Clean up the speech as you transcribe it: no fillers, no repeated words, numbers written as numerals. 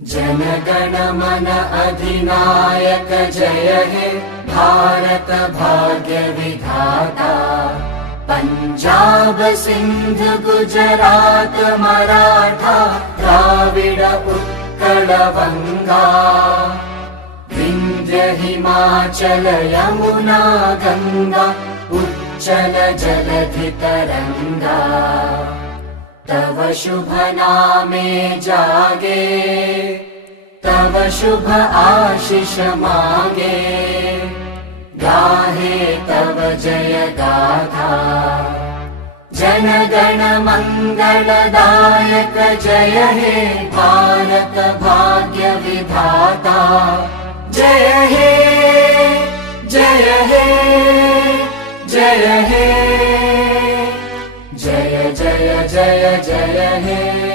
जनगण मन अधिनायक जय हे भारत भाग्य विधाता। पंजाब सिंध गुजरात मराठा द्राविड उत्कल बंगा। विंध्य हिमाचल यमुना गंगा उच्चल जलधि तरंगा। तव शुभ नामे जागे तव शुभ आशीष मांगे। गाहे तव जय गाथा जनगण मंगलदायक जय हे भारत भाग्य विधाता। जय हे जय हे जय हे जय जय जय जय हे।